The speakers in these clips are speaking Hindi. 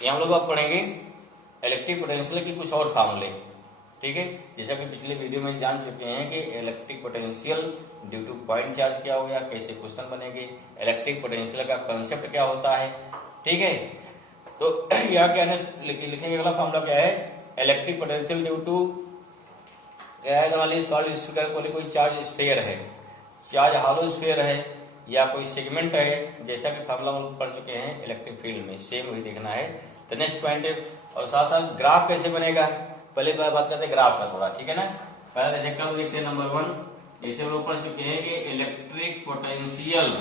ये हम लोग अब पढ़ेंगे इलेक्ट्रिक पोटेंशियल के कुछ और फार्मूले। ठीक है, जैसा कि पिछले वीडियो में जान चुके हैं कि electric potential due two point charge क्या हो गया, कैसे क्वेश्चन बनेंगे, इलेक्ट्रिक पोटेंशियल का कंसेप्ट क्या होता है। ठीक है, तो यहाँ क्या लिखेंगे, अगला फार्मूला क्या है, इलेक्ट्रिक पोटेंशियल ड्यू टू क्या है, मान लीजिए सॉलिड स्फीयर कोई चार्ज स्फीयर है, चार्ज हॉलो स्फीयर है या कोई सेगमेंट है, जैसा कि फार्मूला हम पढ़ चुके हैं इलेक्ट्रिक फील्ड में, सेम वही देखना है। तो नेक्स्ट पॉइंट है, और साथ साथ ग्राफ कैसे बनेगा, पहले बात करते हैं ग्राफ का थोड़ा। ठीक है ना, पहले देखते हैं नंबर 1, जैसे हम लोग पढ़ चुके हैं कि इलेक्ट्रिक पोटेंशियल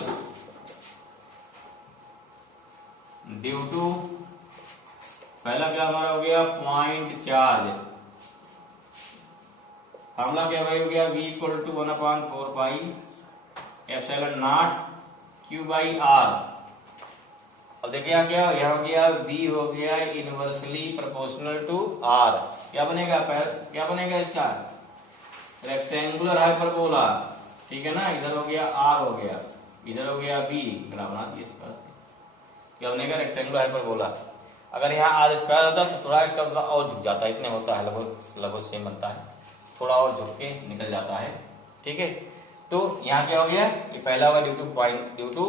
ड्यू टू, पहला क्या हमारा हो गया पॉइंट चार्ज, फार्मूला क्या भाई हो गया V = 1/4 pi epsilon naught Q by R। अब देखिए यहाँ क्या हो गया, V हो गया इनवर्सली प्रोपोर्शनल टू R। क्या बनेगा इसका रेक्टेंगुलर हाइपरबोला। ठीक है ना, इधर हो गया R हो गया, इधर हो गया V, ग्राफ बना दिया इसका। क्या बनेगा रेक्टेंगुलर हाइपरबोला। अगर यहाँ R स्क्वायर होता तो थोड़ा और झुक जाता है, इतने होता है, लगभग सेम बनता है, थोड़ा और झुक के निकल जाता है। ठीक है, तो यहाँ क्या हो गया, ये पहला हुआ ड्यू टू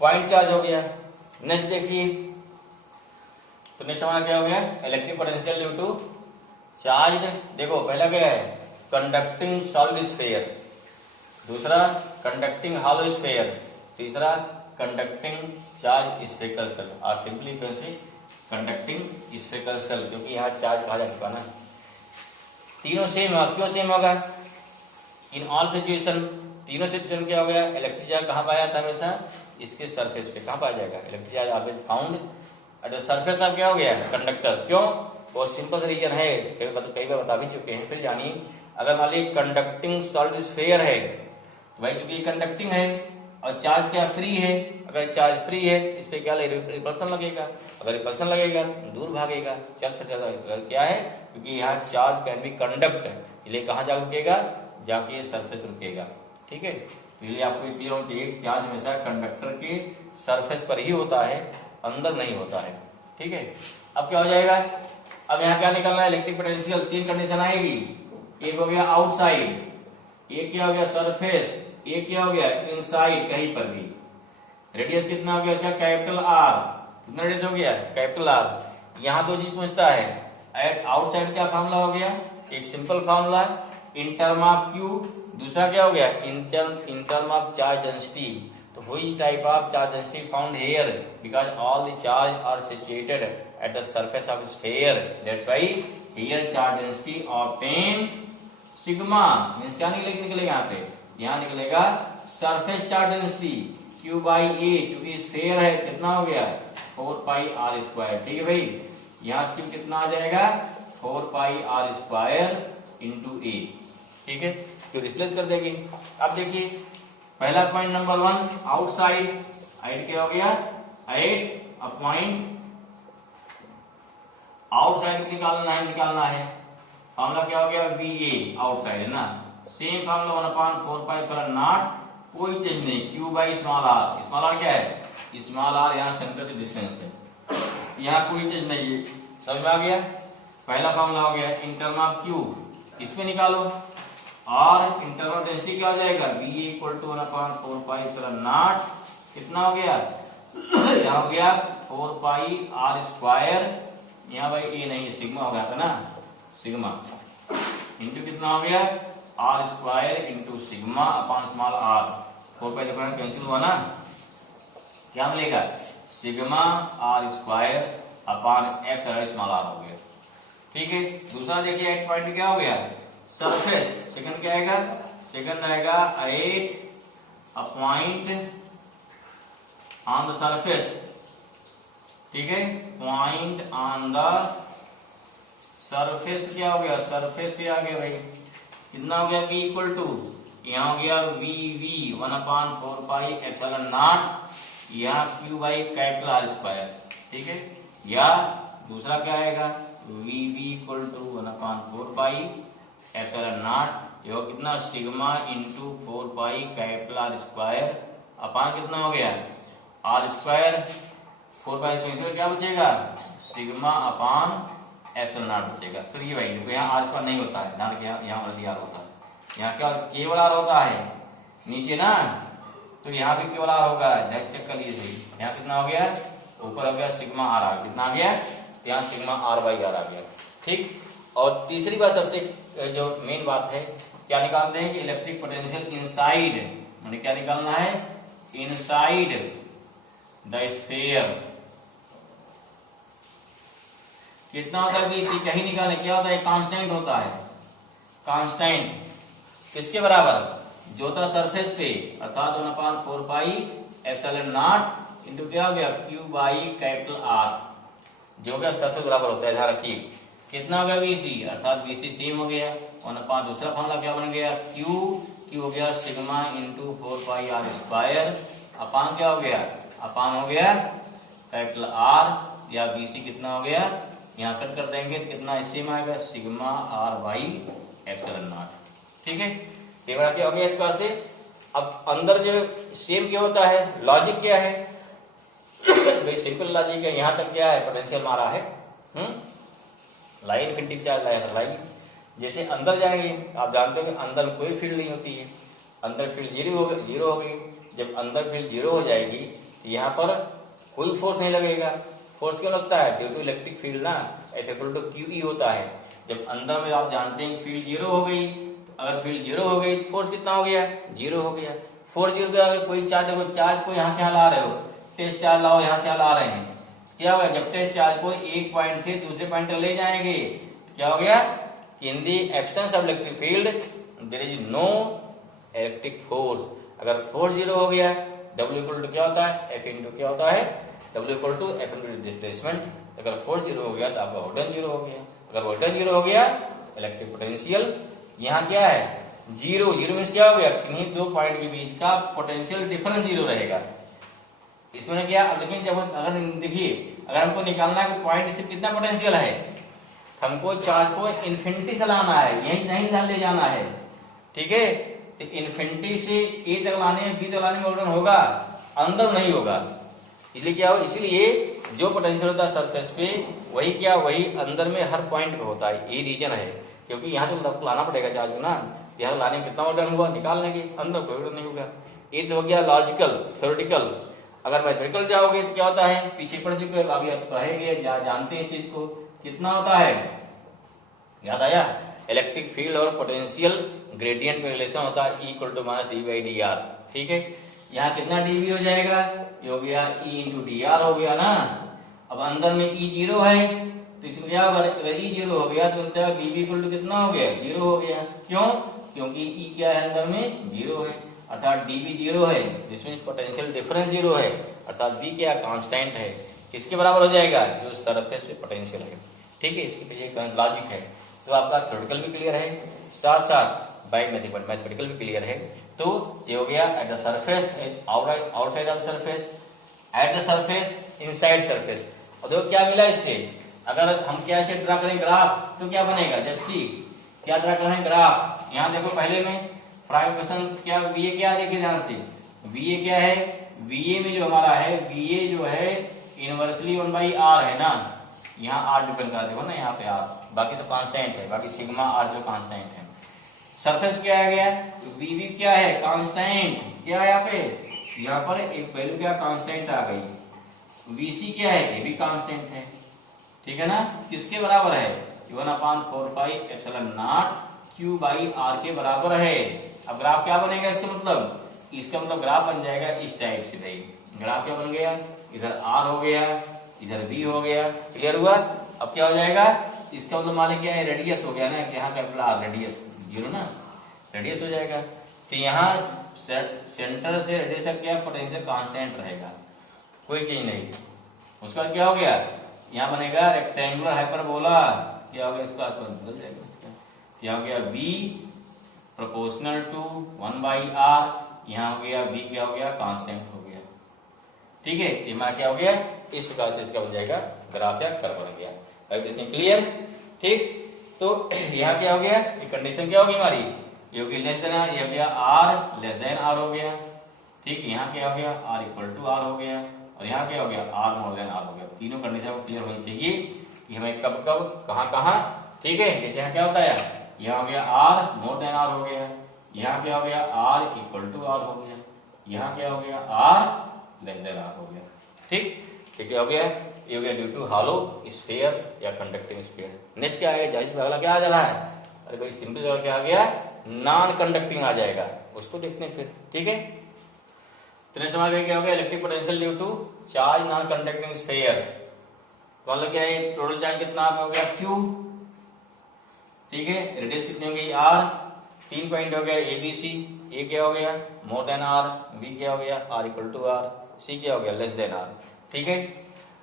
पॉइंट चार्ज हो गया। नेक्स्ट देखिए, तो नेक्स्ट हमारा क्या हो गया, electric potential due to charge. देखो पहला क्या है, कंडक्टिंग सॉलिड स्फीयर, दूसरा कंडक्टिंग हॉलो स्फीयर, तीसरा कंडक्टिंग चार्ज स्फेरिकल सेल, और सिंपली कैसे कंडक्टिंग स्फेरिकल सेल, क्योंकि यहाँ चार्ज कहा जा चुका ना। तीनों सेम है, क्यों सेम होगा, इन ऑल सिचुएशन, तीनों सिचुएशन क्या हो गया, इलेक्ट्रिक चार्ज कहाँ पाया जाता है हमेशा, इसके सरफेस पे। कहाँ पाया जाएगा electric charge, always found at the surface of क्या हो गया कंडक्टर। क्यों, बहुत सिंपल रीजन है, कई बार बता भी चुके हैं, फिर जानिए। अगर मान लीजिए कंडक्टिंग सॉलिड स्फीयर है तो भाई चूंकि कंडक्टिंग है और चार्ज क्या फ्री है, अगर चार्ज फ्री है इस पे क्या रिपल्सन लगेगा, अगर रिपल्सन लगेगा दूर भागेगा, क्या है, क्योंकि यहाँ चार्ज कैन बी कंडक्ट, इसलिए कहाँ जा रुकेगा, जाके सरफेस रुकेगा। ठीक है, तो इसलिए आपको ये क्लियर होना चाहिए, चार्ज हमेशा कंडक्टर के सरफेस पर ही होता है, अंदर नहीं होता है। ठीक है, अब क्या हो जाएगा, अब यहाँ क्या निकलना है, इलेक्ट्रिक पोटेंशियल, तीन कंडीशन आएगी, एक हो गया आउटसाइड, एक क्या हो गया सरफेस, एक क्या हो गया इनसाइड, कहीं पर भी। रेडियस कितना हो गया, अच्छा कैपिटल R, कितना रेडियस हो गया कैपिटल R। यहाँ दो चीज पूछता है, एट आउटसाइड क्या फार्मूला हो गया, एक simple formula in term of Q, दूसरा क्या हो गया in term of charge density. तो which type of charge density found here, because all the charge are situated at the surface of sphere, that's why here charge density obtain sigma. Means क्या निकलेगा यहाँ पे, यहाँ निकलेगा surface charge density Q by A, क्योंकि स्फीयर है, कितना हो गया 4 पाई R स्क्वायर। ठीक है भाई, यहाँ Q कितना आ जाएगा 4 पाई R स्क्वायर इंटू A। ठीक है, तो रिप्लेस कर देंगे। अब देखिए पहला पॉइंट नंबर 1 आउटसाइड, हाइट क्या हो गया 8, अब पॉइंट आउटसाइड निकालना है, फार्मूला क्या हो गया VA, आउटसाइड है ना, same formula 1/4 pi epsilon not, कोई चेंज नहीं, Q by small r, small r क्या है, स्मॉल r यहाँ सेंटर से डिस्टेंस है, यहाँ कोई चेंज नहीं है, समझ में आ गया। पहला फार्मूला हो गया इन टर्म ऑफ Q, इसमें निकालो, और इन टर्म ऑफ डेंसिटी क्या हो जाएगा, VA = 1/4 पाई एप्सिलॉन नॉट, कितना हो गया यहाँ हो गया 4 पाई R स्क्वायर, यहाँ भाई A नहीं सिग्मा हो गया था ना, सिग्मा इंटू कितना हो गया R square into sigma upon small r, 4 पाई देखो कैंसिल हुआ ना, क्या मिलेगा sigma R square upon x small r हो गया। ठीक है, दूसरा देखिए 8 पॉइंट क्या हो गया सरफेस, सेकंड क्या आएगा, सेकंड आएगा 8 a point on the surface. ठीक है, पॉइंट ऑन द सरफेस क्या हो गया, सरफेस पे आ गया भाई, कितना हो गया V = यहाँ हो गया VV 1/4 पाई एप्सिलॉन नॉट, यहाँ Q by capital R square. ठीक है, या दूसरा क्या आएगा VV = 1/4 पाई एप्सिलॉन नॉट, जो कितना sigma into 4 pi capital R square, upon कितना हो गया R स्क्वायर 4 पाई कैंसिल, क्या बचेगा सिग्मा अपान एप्सिलॉन नॉट बचेगा। सुनिए भाई, देखो यहाँ आर स्क्वायर नहीं होता है, ध्यान रखिए, यहाँ ओनली आर होता है, यहाँ क्या केवल आर होता है नीचे ना, तो यहाँ भी केवल आर होगा। चेक कर लीजिए सही, यहाँ कितना हो गया, ऊपर हो गया सिग्मा आर आ, कितना आ गया, यहाँ सिग्मा आर बाई आर आ गया। ठीक, और तीसरी बात सबसे जो मेन बात है, क्या निकालते हैं कि इलेक्ट्रिक पोटेंशियल इनसाइड, मैंने क्या निकालना है, इनसाइड द स्फीयर कितना होता है बीसी, कहीं निकाले, क्या होता है, कांस्टेंट होता है, कांस्टेंट किसके बराबर, जो था सरफेस पे, अर्थात 1/4 पाई एप्सिलॉन नॉट इंटू क्या हो गया क्यू बाई कैपिटल आर, जो क्या सरफेस बराबर होता है, ध्यान रखिए कितना हो गया बीसी, अर्थात बीसी सेम हो गया, 1/, दूसरा फॉर्मूला क्या बन गया, क्यू हो गया sigma into 4 pi R square, upon क्या हो गया, अपान हो गया कैपिटल आर, या बीसी कितना हो गया, यहाँ कट कर देंगे तो कितना सेम आएगा sigma R by epsilon naught. ठीक है, ये बड़ा क्या हो गया इस बार से। अब अंदर जो सेम क्या होता है, लॉजिक क्या है, भाई सिंपल लॉजिक है, यहाँ तक क्या है पोटेंशियल मारा है, लाइन इनफिनिटी चार्ज लाइन, जैसे अंदर जाएंगे आप जानते हो कि अंदर में कोई फील्ड नहीं होती है, अंदर फील्ड जीरो हो गई, जब अंदर फील्ड जीरो हो जाएगी तो यहाँ पर कोई फोर्स नहीं लगेगा। फोर्स क्यों लगता है, ड्यू टू इलेक्ट्रिक फील्ड ना, F इक्वल टू QE होता है। जब अंदर में आप जानते हैं फील्ड जीरो हो गई, तो अगर फील्ड जीरो हो गई तो फोर्स कितना हो गया, जीरो हो गया। फोर्स जीरो गया, कोई चार्ज को यहाँ से ला रहे हो, टेस्ट चार्ज लाओ, यहाँ से ला रहे हैं, क्या होगा, जब टेस्ट चार्ज को एक पॉइंट से दूसरे पॉइंट तक ले जाएंगे, क्या हो गया, in the absence of electric field there is no electric force. अगर फोर्स जीरो हो गया, W इक्वल टू क्या होता है, F इंटू क्या होता है, W equal to F into displacement. अगर फोर्स जीरो हो गया तो आपका वोल्टेज जीरो हो गया, अगर वोल्टेज जीरो हो गया इलेक्ट्रिक पोटेंशियल यहाँ क्या है, जीरो। जीरो मीन्स क्या हो गया, किन्हीं दो पॉइंट के बीच का पोटेंशियल डिफरेंस जीरो रहेगा। इसमें क्या, लेकिन जब अगर देखिए, अगर हमको निकालना है कि पॉइंट से कितना पोटेंशियल है, हमको चार्ज को इन्फिनिटी से लाना है, यही नहीं ले जाना है। ठीक है, तो इन्फिनिटी से ए तक लाने में, बी तक लाने में वोल्टेज होगा, अंदर नहीं होगा। इसलिए क्या हो, इसलिए जो पोटेंशियल होता है सरफेस पे, वही क्या, वही अंदर में हर पॉइंट पे होता है, ये रीजन है। क्योंकि यहाँ तो लाना पड़ेगा चार्ज को ना, यहाँ लाने में कितना वोल्टेज हुआ, निकाल लेंगे, अंदर कोई वोल्टेज नहीं होगा। ये तो हो गया लॉजिकल थ्योरेटिकल। अगर मैथमेटिकल जाओगे तो क्या होता है, पीछे पढ़ चुके हो, अभी पढ़ेंगे, जानते हैं इस चीज को, कितना होता है, याद आया, इलेक्ट्रिक फील्ड और पोटेंशियल ग्रेडियंट में रिलेशन होता है, E equal to minus D by D R. ठीक है, यहाँ कितना dV हो जाएगा, ये हो गया E इंटू डी आर हो गया ना। अब अंदर में E जीरो है, तो इसमें क्या होगा, अगर E जीरो हो गया तो BB इक्वल टू कितना हो गया, जीरो हो गया। क्यों, क्योंकि E क्या है, अंदर में जीरो है, अर्थात dB जीरो है, जिसमें पोटेंशियल डिफरेंस जीरो है, अर्थात B क्या कांस्टेंट है, किसके बराबर हो जाएगा, जो सरफेस पे पोटेंशियल है। ठीक है, इसके पीछे लॉजिक है। तो आपका थ्योरेटिकल भी क्लियर है, साथ साथ बाय मैथमेटिकल भी क्लियर है। तो ये हो गया eight the surface, outside of surface, eight the surface, inside surface. और देखो क्या मिला इससे, अगर हम क्या से ड्रा करें ग्राफ तो क्या बनेगा, जब सी क्या ड्रा करें ग्राफ, यहाँ देखो पहले में प्राइम क्वेश्चन क्या, VA क्या देखिए ध्यान से, VA क्या है, VA में जो हमारा है, VA जो है इनवर्सली 1/r है ना, यहाँ R डिपेंड करता देखो ना, यहाँ पे R, बाकी तो कांस्टेंट है, बाकी सिग्मा R जो कांस्टेंट है। सरफेस क्या आ गया, BB क्या है, कांस्टेंट, क्या है यहाँ पर एक वैल्यू क्या कांस्टेंट आ गई, VC क्या है, ये भी कांस्टेंट है। ठीक है ना, किसके बराबर है, 1/4 pi epsilon naught Q by R के बराबर है। अब ग्राफ क्या बनेगा, इसका मतलब ग्राफ बन जाएगा इस टाइप से। भाई ग्राफ क्या बन गया, इधर R हो गया, इधर B हो गया, क्लियर हुआ। अब क्या हो जाएगा, इसका मतलब मान क्या है, रेडियस हो गया ना, यहाँ कैपिटल R, रेडियस जीरो ना, रेडियस हो जाएगा। तो यहाँ सेंटर से रेडियस तक क्या पोटेंशियल कांस्टेंट रहेगा, कोई चीज नहीं। उसका क्या हो गया, यहाँ बनेगा रेक्टेंगुलर हाइपरबोला, क्या हो गया, इसका आसपास बदल जाएगा इसका, क्या हो गया, B प्रोपोर्शनल टू 1/r, यहाँ हो गया B क्या हो गया, कांस्टेंट हो गया। ठीक है, ये हमारा क्या हो गया, इस प्रकार से इसका बन जाएगा ग्राफ या कर्व बन गया। अब क्लियर, ठीक। तो यहाँ क्या हो गया, ये कंडीशन क्या होगी हमारी, ये होगी लेस देन, ये हो गया R लेस देन R हो गया। ठीक, यहाँ क्या हो गया, R इक्वल टू R हो गया, और यहाँ क्या हो गया आर मोर देन आर हो गया। तीनों कंडीशन को क्लियर होनी चाहिए कि हमें कब कब कहाँ कहाँ, ठीक है। जैसे यहाँ क्या होता है, यहाँ हो गया आर मोर देन आर हो गया, यहाँ क्या हो गया आर इक्वल टू आर हो गया, यहाँ क्या हो गया आर लेस देन आर हो गया, ठीक। तो क्या हो गया, ये हो गया ड्यू टू हॉलो स्फीयर या कंडक्टिंग स्फीयर। नेक्स्ट क्या है, जाहिर अगला क्या आ जा रहा है, अरे भाई सिंपल जवाब क्या आ गया, नॉन कंडक्टिंग आ जाएगा, उसको देखते हैं फिर, ठीक है। तो नेक्स्ट हमारा क्या हो गया, electric potential due to charge non conducting sphere. मतलब क्या है, टोटल चार्ज कितना हो गया क्यू, ठीक है। रेडियस कितनी हो गई आर, 3 पॉइंट हो गया ए बी सी, ए क्या हो गया मोर देन आर, बी क्या हो गया आर इक्वल टू आर, सी क्या हो गया लेस देन आर, ठीक है।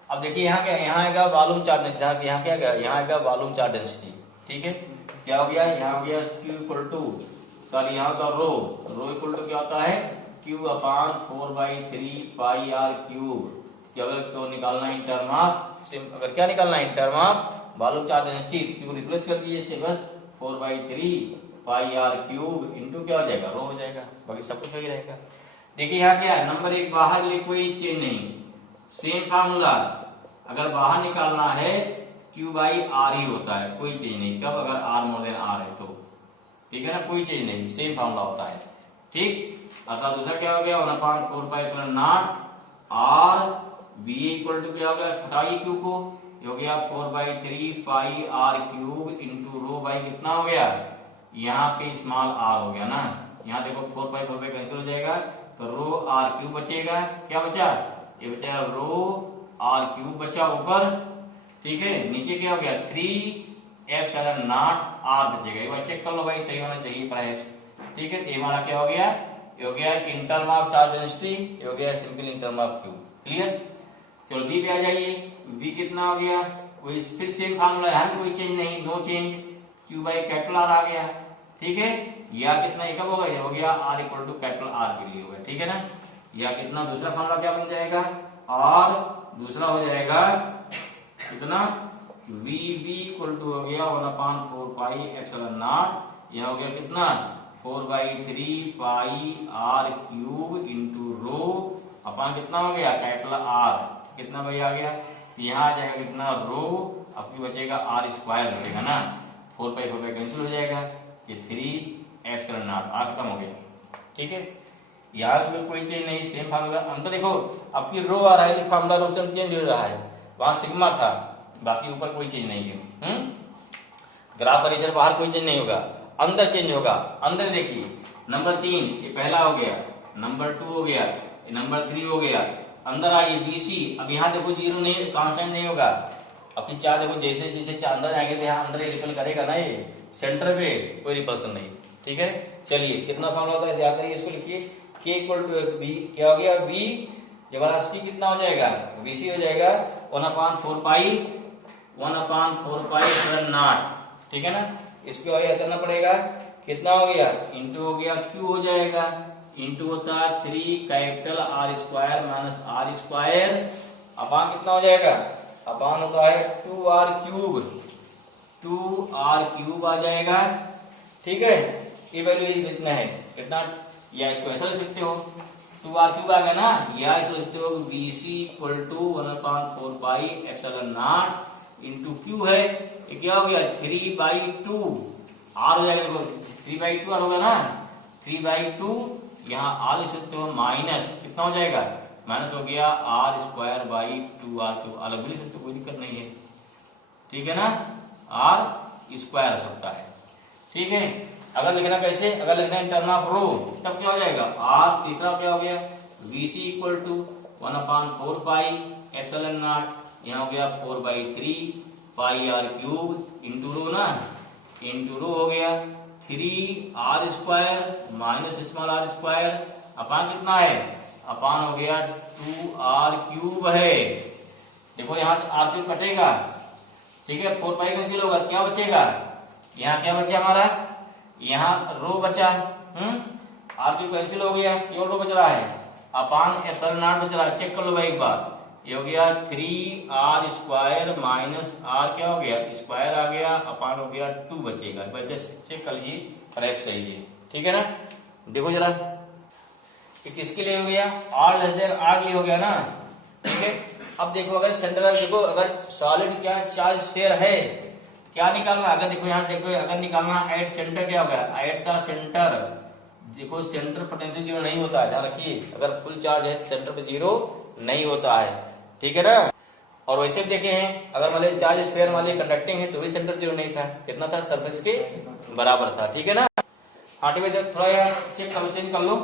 अब देखिए यहाँ क्या, यहाँ आएगा वॉल्यूम चार्ज डेंसिटी, यहाँ क्या गया, यहाँ आएगा वॉल्यूम चार्ज डेंसिटी, ठीक है। क्या हो गया, यहाँ हो गया क्यू इक्वल टू, कल यहाँ होता रो, रो इक्वल टू क्या होता है Q upon 4/3 pi R cube. अगर क्यों निकालना है इन टर्म ऑफ, अगर क्या निकालना है इन term of volume charge density, Q replace कर दीजिए इससे, बस 4/3 पाई आर क्यूब इंटू क्या हो जाएगा रो हो जाएगा, बाकी सब कुछ वही रहेगा। देखिए यहाँ क्या है, नंबर एक बाहर ले कोई चेंज नहीं, सेम फार्मूला। अगर बाहर निकालना है क्यू बाई आर ही होता है, कोई चेंज नहीं, कब अगर आर मोर देन आर है तो, ठीक है ना, कोई चेंज नहीं, सेम फार्मूला होता है, ठीक। अर्थात दूसरा क्या हो गया 1/4 आर बी इक्वल टू क्या हो गया, हटाइए क्यू को, हो गया 4/3 pi R cube into rho by कितना हो गया, यहाँ पे स्मॉल आर हो गया ना, यहाँ देखो 4/4 कैंसिल हो जाएगा, तो रो आर क्यूब बचेगा, क्या बचा, ये बचा रो आर क्यूब बचा ऊपर, ठीक है। नीचे क्या हो गया 3 नॉट आर बचेगा, एक बार चेक कर लो भाई सही होना चाहिए प्राइस, ठीक है। ये हमारा क्या हो गया, ये हो गया in term of charge density, ये हो गया simple in term of Q, clear. चलो बी पे आ जाइए, बी कितना हो गया, कोई फिर सेम फार्मूला, यहाँ भी कोई चेंज नहीं, no change, Q by capital R आ गया, ठीक है। या कितना एक हो गया, हो गया R equal to capital R के लिए हो गया, ठीक है ना। या कितना दूसरा फार्मूला क्या बन जाएगा, और दूसरा हो जाएगा कितना वी बी इक्वल टू हो गया 1/4 पाई एप्सिलॉन नॉट, यह हो गया कितना 4/3 pi R cube into rho upon कितना हो गया कैपिटल आर, कितना भाई आ गया, यहाँ आ जाएगा कितना रो, आपकी बचेगा आर स्क्वायर बचेगा ना, 4/4 कैंसिल हो जाएगा, ये 3 एप्सिलॉन नॉट आर खत्म हो गया, ठीक है। यहाँ पे कोई चेंज नहीं, सेम फार्मूला। अंदर देखो आपकी रो आ रहा है, फार्मूला रो से चेंज हो रहा है, वहां सिग्मा था, बाकी ऊपर कोई चेंज नहीं है। ग्राफ का रीजन बाहर कोई चेंज नहीं होगा, अंदर चेंज होगा। अंदर देखिए नंबर 3 ये पहला हो गया, नंबर 2 हो गया, नंबर 3 हो गया, अंदर आइए बीसी। अब यहाँ देखो जीरो नहीं, कांस्टेंट नहीं होगा, अपनी चार देखो जैसे जैसे अंदर जाएंगे तो यहाँ अंदर ही रिपल करेगा ना, ये सेंटर पे कोई रिपल्सन नहीं, ठीक है। चलिए कितना फार्मूला होता है याद करिए, इसको लिखिए k इक्वल टू बी, क्या हो गया v, ये वाला c कितना हो जाएगा bc हो जाएगा 1/4 पाई एप्सिलॉन नॉट, ठीक है ना। इसको आगे करना पड़ेगा, कितना हो गया इंटू हो गया q हो जाएगा, इंटू होता है 3 capital R square minus R square, upon कितना हो जाएगा, अपान होता है 2r क्यूब आ जाएगा, ठीक है। ये वैल्यू कितना है, कितना, या इसको ऐसा लिख सकते हो 2r क्यूब आ गया ना, या इसको लिख सकते हो bc equal to 1/4 pi epsilon naught into Q है, ये क्या हो गया 3/2 आर हो जाएगा, देखो 3/2 आर होगा ना, 3/2 यहाँ आर लिख सकते हो माइनस कितना हो जाएगा, माइनस हो गया are square by 2r cube, अलग भी लिख सकते हो कोई दिक्कत नहीं है, ठीक है ना, आर स्क्वायर हो सकता है, ठीक है। अगर लिखना कैसे, अगर लिखना इन टर्म ऑफ रो तब क्या हो जाएगा आर, तीसरा क्या हो गया bc equal to 1/4 pi epsilon naught, यहाँ हो गया 4/3 pi R cube into rho ना, इंटू रो हो गया 3r square minus small R square, upon कितना है, अपान हो गया 2r क्यूब है। देखो यहाँ से r क्यूब कटेगा, ठीक है, 4 पाई कैंसिल होगा, क्या बचेगा, यहाँ क्या बचा हमारा, यहाँ रो बचा, आर क्यूब कैंसिल हो गया, क्यों रो बच रहा है, अपान एप्सिलॉन नॉट बच रहा है, चेक कर लो भाई एक बार, ये हो गया 3r स्क्वायर माइनस r क्या हो गया स्क्वायर आ गया, अपान हो गया 2 बचेगा, चेक कर लीजिए करेक्ट सही है, ठीक है ना। देखो जरा किसके लिए हो गया, r लेस देन r के लिए हो गया ना, ठीक है। अब देखो अगर सेंटर देखो अगर सॉलिड क्या चार्ज स्फीयर है, क्या निकालना, अगर देखो यहाँ देखो अगर निकालना एट सेंटर क्या होगा, एट द सेंटर देखो सेंटर पोटेंशियल जीरो नहीं होता है, ध्यान रखिए अगर फुल चार्ज है सेंटर पे जीरो नहीं होता है, ठीक है ना। और वैसे भी देखे हैं अगर मान लीजिए चार्ज स्फीयर मान लीजिए कंडक्टिंग है तो भी सेंटर जीरो नहीं था, कितना था, सरफेस के बराबर था, ठीक है ना। हाँ ठीक है, थोड़ा यहाँ चेंज कर लो,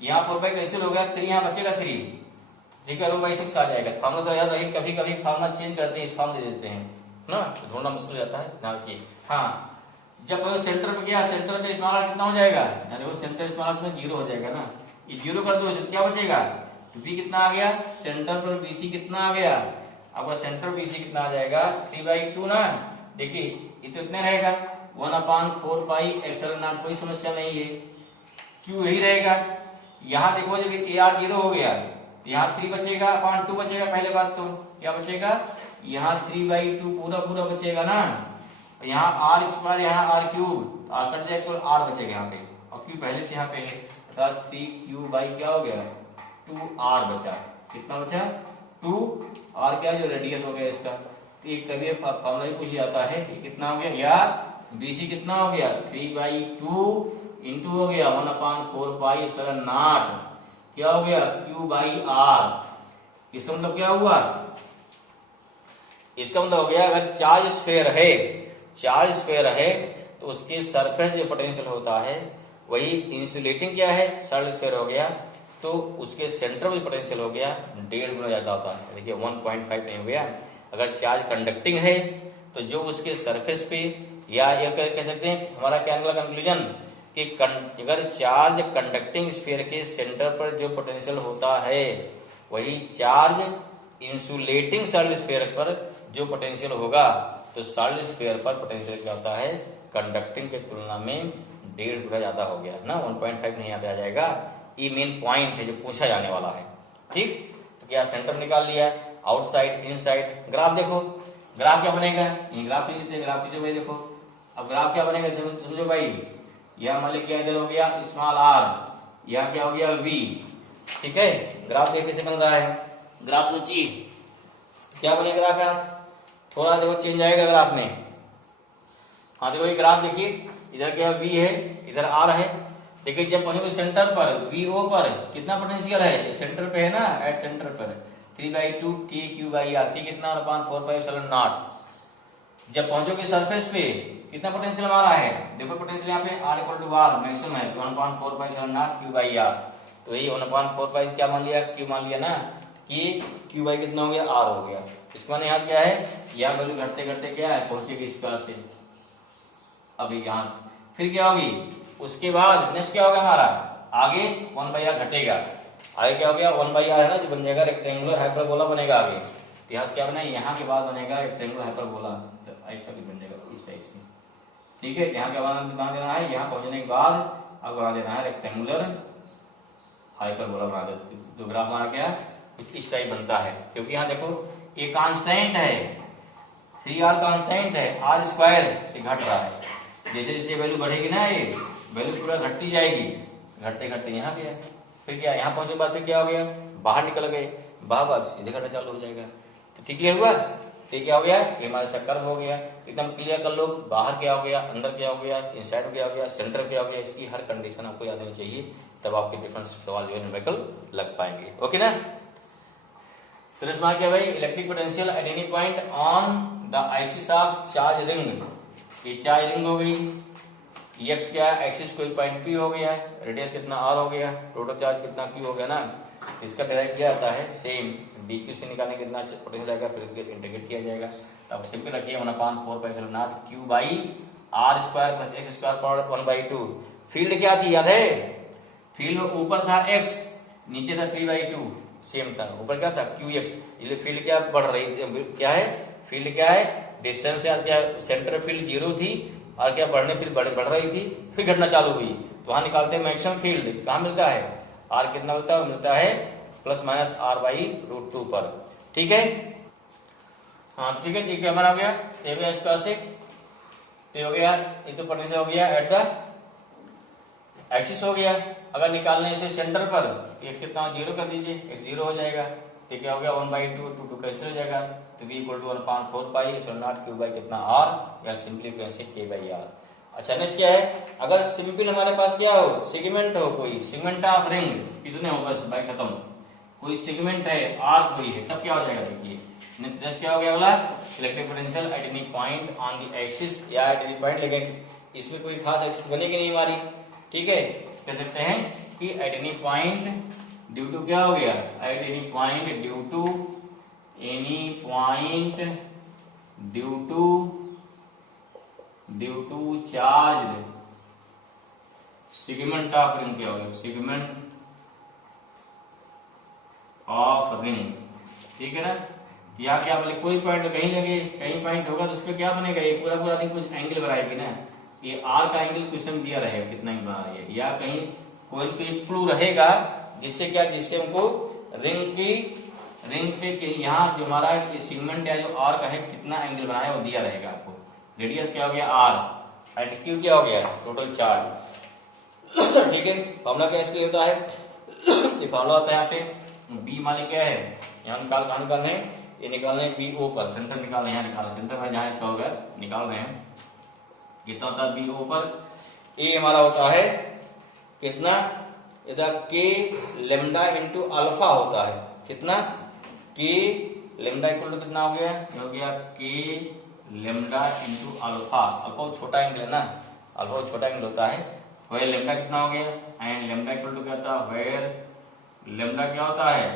यहाँ 4 कैंसिल हो गया, 3 यहाँ बचेगा 3, ठीक है, रो बाई 6 आ जाएगा। फार्मूला तो याद रखिए, कभी कभी फार्मूला चेंज करते हैं, इस फॉर्म दे देते हैं ना, तो ढूंढना मुश्किल हो जाता है, ध्यान रखिए। हाँ जब सेंटर पे गया, सेंटर पे स्मॉल कितना हो जाएगा, देखो सेंटर स्मॉल में जीरो हो जाएगा ना, ये जीरो कर दो क्या बचेगा, बी कितना आ गया, सेंटर पर बीसी कितना आ गया, आपका सेंटर बीसी कितना आ जाएगा 3/2 ना, देखिए ये तो इतना रहेगा 1/4 पाई एप्सिलॉन नॉट, कोई समस्या नहीं है, क्यू यही रहेगा। यहाँ देखो जब ए आर जीरो हो गया यहाँ 3 बचेगा अपॉन 2 बचेगा, पहले बात तो क्या बचेगा, यहाँ 3/2 पूरा पूरा बचेगा ना, यहाँ आर स्क्वायर यहाँ आर क्यूब आर कट जाए तो आर बचेगा यहाँ पे, और क्यू पहले से यहाँ पे है, अर्थात 3 बाई क्या हो गया 2r बचा, कितना बचा 2r, क्या जो रेडियस हो गया इसका, एक कभी फॉर्मूला ही पूछ जाता है कि कितना हो गया, या बीसी कितना हो गया 3/2 इंटू हो गया 1/4 पाई एप्सिलॉन नॉट, क्या हो गया Q/R। इसका मतलब क्या हुआ, इसका मतलब हो गया अगर चार्ज स्फीयर है तो उसके सरफेस जो पोटेंशियल होता है वही इंसुलेटिंग क्या है सॉलिड स्फीयर हो गया, तो उसके सेंटर में पोटेंशियल हो गया 1.5 गुना ज्यादा होता है, देखिए 1.5 नहीं हो गया। अगर चार्ज कंडक्टिंग है तो जो उसके सरफेस पे, या ये कह सकते हैं हमारा क्या निकला कंक्लूजन कि अगर चार्ज कंडक्टिंग स्फीयर के सेंटर पर जो पोटेंशियल होता है वही चार्ज इंसुलेटिंग सॉलिड स्फीयर पर जो पोटेंशियल होगा, तो सॉलिड स्फीयर पर पोटेंशियल क्या होता है कंडक्टिंग के तुलना में 1.5 गुना ज्यादा हो गया ना, 1.5 नहीं आ जाएगा। ये मेन पॉइंट है जो पूछा जाने वाला है, ठीक। तो क्या सेंटर निकाल लिया, आउटसाइड इनसाइड, ग्राफ देखो, ग्राफ क्या बनेगा, ये ग्राफ ग्राफ कीजिए भाई, देखो अब ग्राफ क्या बनेगा समझो भाई, यह मान लीजिए इधर हो गया स्मॉल आर, यह क्या हो गया वी, ठीक है। ग्राफ देखने से बन रहा है, ग्राफ सोचिए क्या बनेगा ग्राफ, यहाँ थोड़ा देखो चेंज आएगा ग्राफ में। हाँ देखो ये ग्राफ देखिए, इधर क्या वी है इधर आर है, देखिए जब पहुंचोगे सेंटर पर वीओ पर कितना पोटेंशियल है, सेंटर पे है ना, एट सेंटर पर 3/2 के Q/R, के कितना 1/4 पाई एप्सिलॉन नॉट। जब पहुंचोगे सरफेस पे कितना पोटेंशियल हमारा है, देखो पोटेंशियल यहाँ पे R = R मैक्सिमम है 1/4 पाई एप्सिलॉन नॉट Q/R, तो यही 1/4 पाई क्या मान लिया, Q मान लिया ना, कि Q कितना हो गया R हो गया। इसके बाद यहाँ क्या है, यहाँ वैल्यू घटते घटते क्या है पहुंचेगी इस पास से, अभी यहाँ फिर क्या होगी, उसके बाद नेक्स्ट क्या होगा हमारा, आगे 1/r घटेगा, आगे क्या हो गया 1/r है ना, जो बन जाएगा रेक्टेंगुलर हाइपरबोला बनेगा आगे, यहाँ से क्या बना, यहाँ के बाद बनेगा रेक्टेंगुलर हाइपरबोला, तो ऐसा भी बन जाएगा इस टाइप से, ठीक है। यहाँ क्या बना देना है, यहाँ पहुंचने के बाद अब बना देना है रेक्टेंगुलर हाइपरबोला बना देते, तो ग्राफ हमारा क्या कुछ इस टाइप बनता है, क्योंकि यहाँ देखो ये कांस्टेंट है 3r कांस्टेंट है, r स्क्वायर से घट रहा है, जैसे जैसे वैल्यू बढ़ेगी ना ये वैल्यू पूरा घटती जाएगी, घटते घटते यहाँ पे है, फिर क्या यहाँ पहुंचने के बाद फिर क्या हो गया बाहर निकल गए, बाहर सीधे घटना चालू हो जाएगा, तो ठीक है हुआ, तो क्या हो गया ये हमारे साथ कर्व हो गया, एकदम क्लियर कर लो, बाहर क्या हो गया अंदर क्या हो गया इनसाइड क्या हो गया सेंटर क्या हो गया, इसकी हर कंडीशन आपको याद होनी चाहिए, तब आपके डिफरेंट सवाल जो है न्यूमेरिकल लग पाएंगे, ओके ना। तो क्या भाई electric potential at any point on the axis of charge ring, ये चार्ज रिंग हो गई, एक्स क्या एक्सिस कोई पॉइंट पी हो गया, रेडियस कितना आर हो गया, टोटल चार्ज कितना क्यू हो गया ना, तो इसका डायरेक्ट क्या आता है सेम डी क्यू से निकालने कितना पोटेंशियल आएगा, फिर इंटीग्रेट किया जाएगा, अब सिंपल रखिए 1/4 pi epsilon not Q/r square plus x square power 1/2। Field क्या थी याद है, फील्ड ऊपर था x नीचे था 3/2 सेम था, ऊपर क्या था QX, इसलिए फील्ड क्या बढ़ रही क्या है, फील्ड क्या है डिस्टेंस यार क्या सेंटर फील्ड जीरो थी और क्या बढ़ने फिर बढ़ रही थी फिर घटना चालू हुई, तो वहां निकालते हैं मैक्सिमम फील्ड कहाँ मिलता है, R कितना मिलता है ±R/√2 पर, ठीक है। हाँ ठीक है, ठीक है हमारा हो गया ये भी इस पास से तो हो गया, ये तो पोटेंशियल हो गया एट द एक्सिस हो गया, अगर निकालने से सेंटर पर x कितना 0 कर दीजिए, x 0 हो जाएगा, तो क्या हो गया 1/2, 2 कैंसिल हो जाएगा, तो v equal to 1/4 pi epsilon naught q by कितना r, या सिंपली कैसे k बाई r। अच्छा नेक्स्ट क्या है, अगर सिंपल हमारे पास क्या हो, सेगमेंट हो, कोई सेगमेंट ऑफ रिंग कितने हो, बस बाई खत्म, कोई सेगमेंट है आर्क कोई है, तब क्या हो जाएगा देखिए। नेक्स्ट क्या हो गया अगला, electric potential at any point on the axis, या एट एनी पॉइंट, लेकिन इसमें कोई खास एक्सिस बनेगी नहीं हमारी, ठीक है। कह सकते हैं कि at any point due to क्या हो गया, at any point due to, any point due to charge segment of ring, क्या होगा सेगमेंट ऑफ रिंग, ठीक है ना। यहाँ क्या बोले, कोई पॉइंट कहीं लगे, कहीं पॉइंट होगा तो उस पर क्या बनेगा, ये पूरा पूरा रिंग कुछ एंगल बनाएगी ना, ये आर का एंगल क्वेश्चन दिया रहेगा कितना ही बना रही है, या कहीं कोई क्लू रहेगा जिससे क्या, जिससे हमको रिंग पे यहाँ जो हमारा सेगमेंट या जो आर का है कितना एंगल बनाया वो दिया रहेगा आपको। रेडियस क्या हो गया आर एंड क्यू क्या हो गया टोटल चार्ज, ठीक है। फॉर्मूला क्या इसलिए होता है, ये फॉर्मूला होता है यहाँ पे बी माने क्या है, यहाँ निकालना है, ये निकालना है बी ओ पर, सेंटर निकालना है, यहाँ निकालना सेंटर में जहाँ क्या होगा निकाल रहे हैं, कितना होता है बी ओ पर, ए हमारा होता है कितना, इधर के लेमडा इंटू अल्फा होता है, कितना के लेमडा इक्वल टू कितना हो गया के लेमडा इंटू अल्फा, अल्फा छोटा एंगल है ना, अल्फा छोटा एंगल होता है, वह लेमडा कितना हो गया, एंड लेमडा इक्वल टू क्या होता है, वेयर लेमडा क्या होता है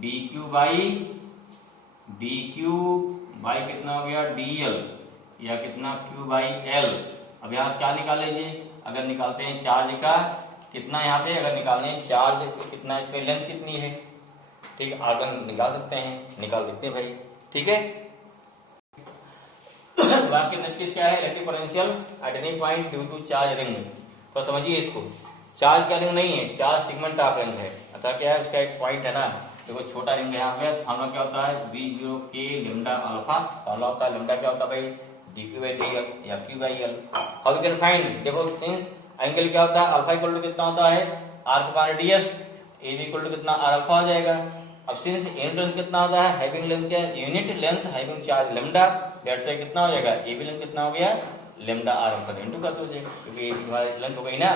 डी क्यू बाई कितना हो गया dl, या कितना q बाई l। अब यहाँ क्या निकाल लीजिए, अगर निकालते हैं चार्ज का कितना यहाँ पे, अगर निकालने हैं चार्ज कितना, इसमें लेंथ कितनी है, ठीक है, आर्गन निकाल सकते हैं, निकाल देते हैं भाई, ठीक है। बाकी नेक्स्ट केस क्या है, electric potential at any point due to charge ring, तो समझिए इसको, चार्ज का रिंग नहीं है, चार्ज सेगमेंट ऑफ रिंग है, अतः क्या है उसका एक पॉइंट है ना, देखो छोटा रिंग है यहाँ पे, फॉर्मूला क्या होता है V0 के लेमडा अल्फा, फॉर्मूला होता है लेमडा क्या होता है भाई dq बाई dl या q by l। How we can find, देखो सिंस एंगल क्या होता है अल्फा इक्वल टू कितना होता है arc by radius, A B equal to कितना आर अल्फा हो जाएगा। अब सिंस यूनिट लेंथ कितना होता है, हैविंग लेंथ क्या है, unit length having charge lambda, that's why कितना हो जाएगा ए बी लेंथ कितना हो गया लेमडा आर अल्फा इनटू कर दो, क्योंकि हमारी लेंथ हो गई ना,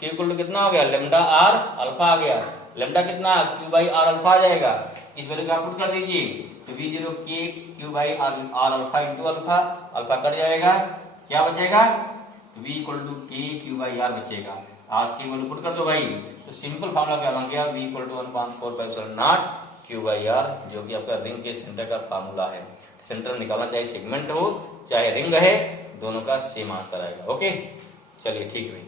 q इक्वल टू कितना हो गया लेमडा आर अल्फा आ गया, लेमडा कितना q बाई आर अल्फा आ जाएगा, इस वैल्यू को आप पुट कर दीजिए, तो v0 के q by R alpha into alpha, alpha cut जाएगा, क्या बचेगा तो v इक्वल टू के q बाई आर बचेगा, आर की वैल्यू पुट कर दो भाई, तो सिंपल फॉर्मूला क्या बन गया v equal to 1/4 pi epsilon naught q by R, जो कि आपका रिंग के सेंटर का फॉर्मूला है। सेंटर निकालना चाहे सेगमेंट हो चाहे रिंग है, दोनों का सेम आंसर आएगा। ओके चलिए ठीक है भाई।